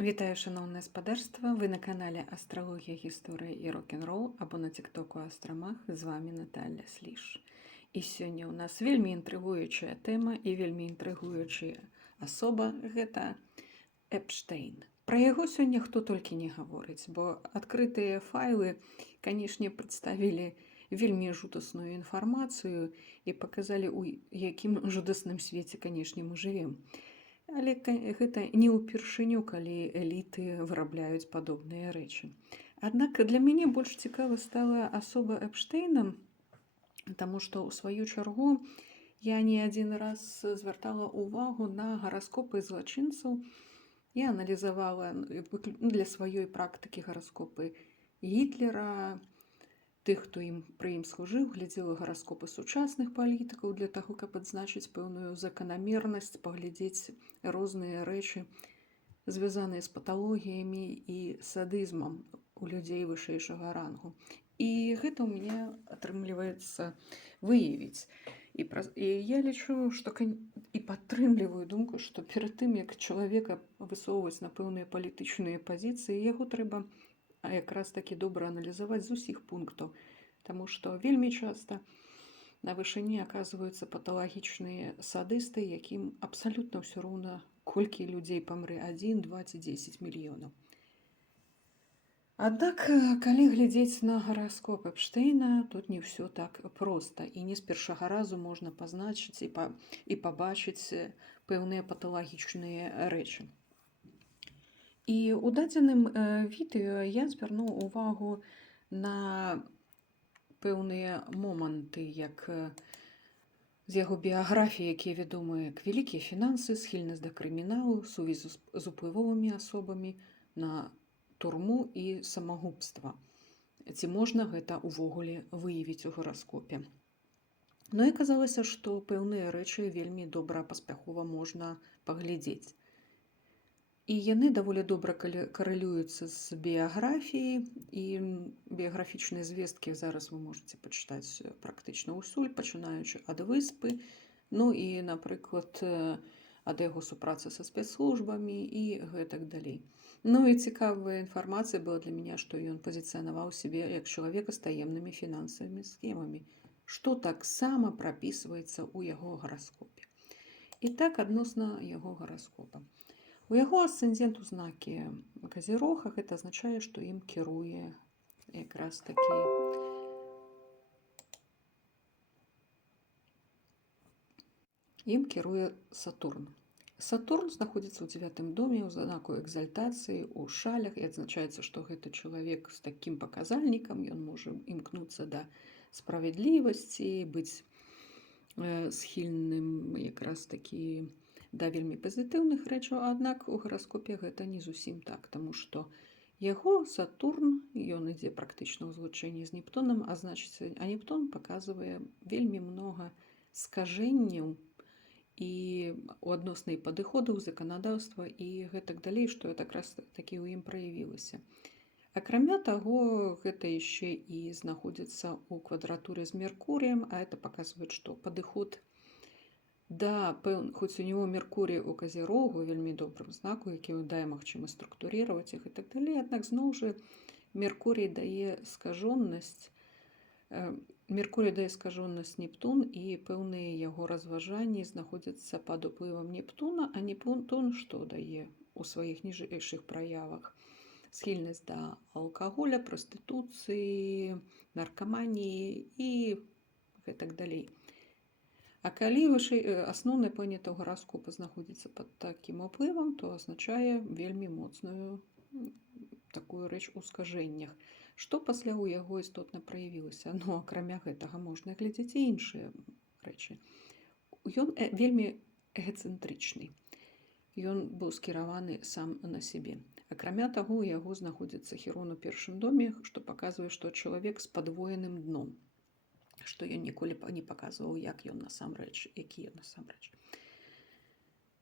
Вітаю, шановне спадарства! Ви на каналі Астрологія, Гісторыя і рок-н-рол або на тиктоку Астрамах. З вами Наталя Сліж. І сёння у нас вельмі інтрыгуючая тэма і вельмі інтрыгуючая асоба – гэта Эпштейн. Пра яго сёння хто толькі не гаворыць, бо адкрытыя файлы, канешне, прадставілі вельмі жудасную інфармацыю і паказалі, у якім жудасным свеце, канешне, мы жывем. Але гэта не ўпершыню, калі эліты вырабляюць падобныя рэчы. Аднак для мяне больш цікава стала асоба Эпштейна, таму што ў сваю чаргу я не адзін раз звяртала ўвагу на гараскопы злачынцаў і аналізавала для сваёй практыкі гараскопы Гітлера, тых, хто пры ім служыў, глядзела гараскопы сучасных палітыкаў для таго, каб адзначыць пэўную заканамернасць, паглядзець розныя рэчы, звязаныя з паталогіямі і садызмам у людзей вышэйшага рангу. І гэта ў мяне атрымліваецца выявіць. І я лічу, што і падтрымліваю думку, што перад тым, як чалавека высоўваць на пэўныя палітычныя пазіцыі, яго трэба якраз такі добра аналізаваць з усіх пунктаў, таму што вельмі часта на вышыні аказваюцца паталагічныя садысты, якім абсалютна ўсё роўна, колькі людзей памрэ, 1, 2 ці 10 мільёнаў. Аднак, калі глядзець на гараскоп Эпштейна, тут не ўсё так проста, і не з першага разу можна пазначыць і пабачыць пэўныя паталагічныя рэчы. І ў дадзеным відэо я звярну ўвагу на пэўныя моманты, як з яго біяграфіі, якія вядомыя як вялікія фінансы, схільнасць да крыміналу, сувязь з уплывовымі асобамі, на турму і самагубства. Ці можна гэта ўвогуле выявіць у гараскопе? Ну і аказалася, што пэўныя рэчы вельмі добра, паспяхова можна паглядзець. І яны даволі добра карэлююцца з біяграфіяй, і біяграфічныя звесткі зараз вы можаце пачытаць практычна ўсюль, пачынаючы ад выспы, ну і, напрыклад, ад яго супрацы са спецслужбамі і гэтак далей. Ну і цікавая інфармацыя была для мяне, што ён пазіцыянаваў сябе як чалавека з таемнымі фінансавымі схемамі, што таксама прапісваецца ў яго гараскопе. І так адносна яго гараскопа. У яго асцэндент у знакі Казірога, гэта азначае, што ім кіруе якраз такі Сатурн. Сатурн знаходзіцца ў 9-м доме ў знаку экзальтацыі, у шалях, і адзначаецца, што гэта чалавек з такім паказальнікам, ён можа імкнуцца да справядлівасці, быць схільным якраз такі да вельмі пазітыўных рэчаў, аднак у гараскопе гэта не зусім так, таму што яго Сатурн, ён ідзе практычна ў злучэнні з Нептунам, а Нептун паказвае вельмі многа скажэнняў і у адноснай падыходаў заканадаўства і гэтак далей, што якраз такі ў ім праявілася. Акрамя таго, гэта яшчэ і знаходзіцца ў квадратуры з Меркурыем, а это паказвае, што падыход хоць у него Меркурий у Казірогу, вельмі добрым знаку, які дае магчымасць структурировать іх і так далей, аднак зноў жа Меркурий дае скажоннасць Нептун, і пэўныя яго разважанні знаходзяцца пад уплывам Нептуна, а Нептун што дае у сваіх ніжэйшых праявах? Схільнасць да алкаголя, прастытуцыі, наркаманіі і гэтак далей. А калі асноўная планета ў гараскопа знаходзіцца пад такім уплывам, то азначае вельмі моцную такую рэч у скажэннях. Што пасля ў яго істотна праявілася? Ну, акрамя гэтага, можна глядзець і іншыя рэчы. Ён вельмі эгацэнтрычны. Ён быў скіраваны сам на сябе. Акрамя таго, у яго знаходзіцца Хірон у 1-м доме, што паказвае, што чалавек з падвоеным дном, што ён ніколі не паказваў, які ён насамрэч.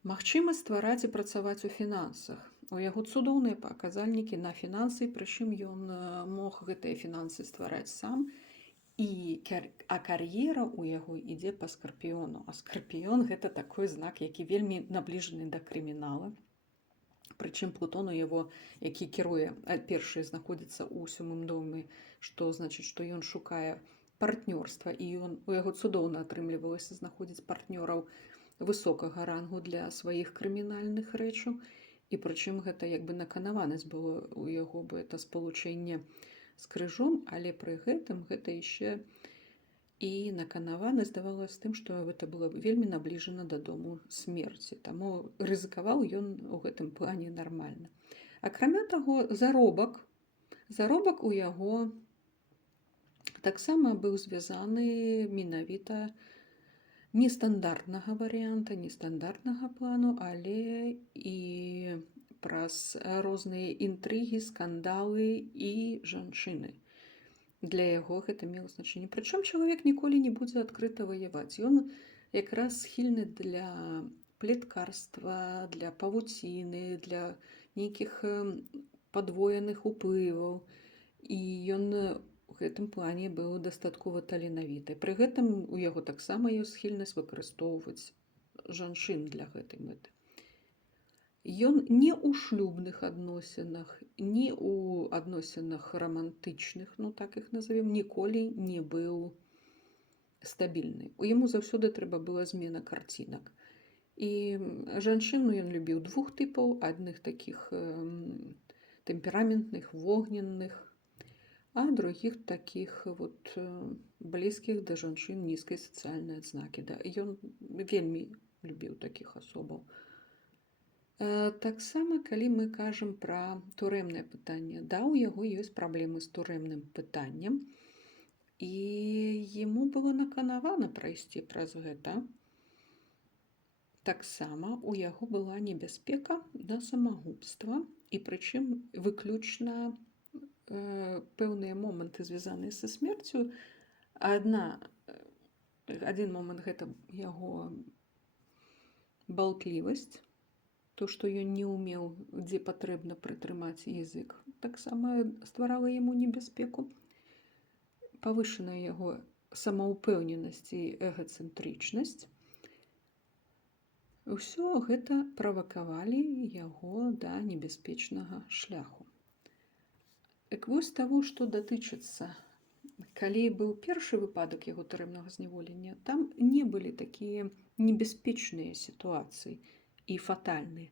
Магчымасць ствараць і працаваць у фінансах. У яго цудоўныя паказальнікі на фінансы, прычым ён мог гэтыя фінансы ствараць сам, а кар'ера ў яго ідзе па скарпіёну. А скарпіён – гэта такой знак, які вельмі набліжаны да крымінала. Прычым Плутон у яго, які кіруе, першы знаходзіцца ў 7-м доме, што значыць, што ён шукае партнёрства, і у яго цудоўна атрымлівалася знаходзіць партнёраў высокага рангу для сваіх крымінальных рэчаў. І прычым гэта як бы наканаванасць было ў яго, бо это спалучэнне з крыжом, але пры гэтым гэта яшчэ і наканавана здавалася тым, што гэта было вельмі набліжана да дому смерці. Таму рызыкаваў ён у гэтым плане нармальна. Акрамя таго, заробак у яго таксама быў звязаны менавіта нестандартнага варыянта, нестандартнага плану, але і праз розныя інтрыгі, скандалы і жанчыны. Для яго гэта мела значэнне. Прычым чалавек ніколі не будзе адкрыта ваяваць. Ён якраз схільны для плеткарства, для павуціны, для нейкіх падвоеных уплываў. І ён у гэтым плане быў дастаткова таленавіты. Пры гэтым у яго таксама ёсць схільнасць выкарыстоўваць жанчын для гэтай мэты. Ён не ў шлюбных адносінах, ні ў адносінах рамантычных, ну так іх назовем, ніколі не быў стабільны. У яму заўсёды трэба была змена карцінак. І жанчыну ён любіў двух тыпаў, адных такіх тэмпераментных, вогненных, а другіх такіх вот блізкіх да жанчын нізкай сацыяльнай адзнакі. Да. Ён вельмі любіў такіх асобаў. Таксама, калі мы кажам пра турэмнае пытанне, да, у яго ёсць праблемы з турэмным пытаннем, і яму было наканавана прайсці праз гэта. Таксама у яго была небяспека на самагубства, і прычым выключна пэўныя моманты, звязаныя са смерцю. Адзін момант гэта яго балтлівасць, то, што ён не ўмеў, дзе патрэбна прытрымаць язык, таксама стварала яму небяспеку. Павышаная яго самаўпэўненасць і эгацэнтрычнасць. Усё гэта правакавалі яго да небяспечнага шляху. Так вось таго, што датычыцца, калі быў першы выпадак яго турэмнага зняволення, там не былі такія небяспечныя сітуацыі і фатальныя.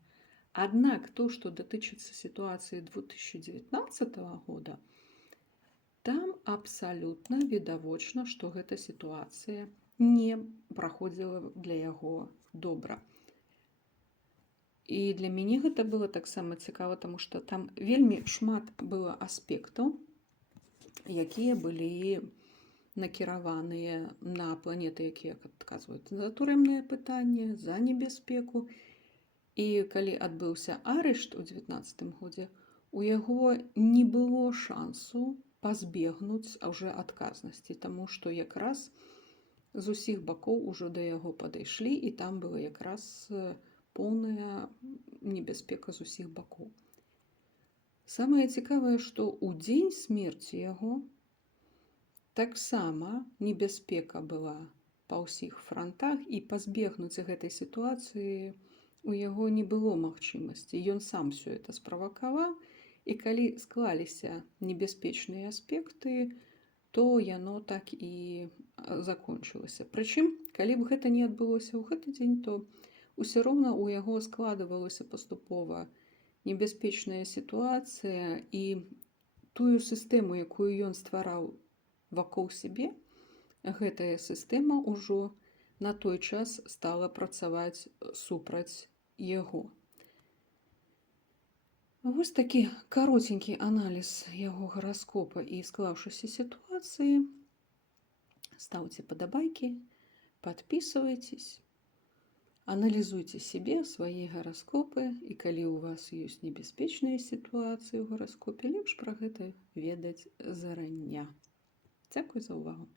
Аднак то, што датычыцца сітуацыі 2019 года, там абсалютна відавочна, што гэта сітуацыя не праходзіла для яго добра. І для мяне гэта было таксама цікава, таму што там вельмі шмат было аспектаў, якія былі накіраваныя на планеты, якія адказваюць за турэмнае пытанне, за небяспеку. І калі адбыўся арышт у 19 годзе, у яго не было шансу пазбегнуць уже адказнасці, таму што якраз з усіх бакоў ужо да яго падышлі, і там была якраз поўная небяспека з усіх бакоў. Самае цікавае, што ў дзень смерці яго таксама небяспека была па ўсіх франтах, і пазбегнуць гэтай сітуацыі у яго не было магчымасці. Ён сам все это справакаваў, і калі склаліся небяспечныя аспекты, то яно так і закончылася. Прычым, калі б гэта не адбылося ў гэты дзень, то ўсё роўна у яго складывалася паступова небяспечная сітуацыя, і тую сістэму, якую ён ствараў вакол сябе, гэтая сістэма ўжо на той час стала працаваць супраць яго. Вось такі каротенькі аналіз яго гараскопа і склаўшыся сітуацыі. Ставьте падабайкі, подписывайтесь, аналізуйце сябе, свае гараскопы, і калі ў вас ёсць небяспечныя сітуацыі ў гараскопе, лепш пра гэта ведаць зарання. Дзякуй за ўвагу.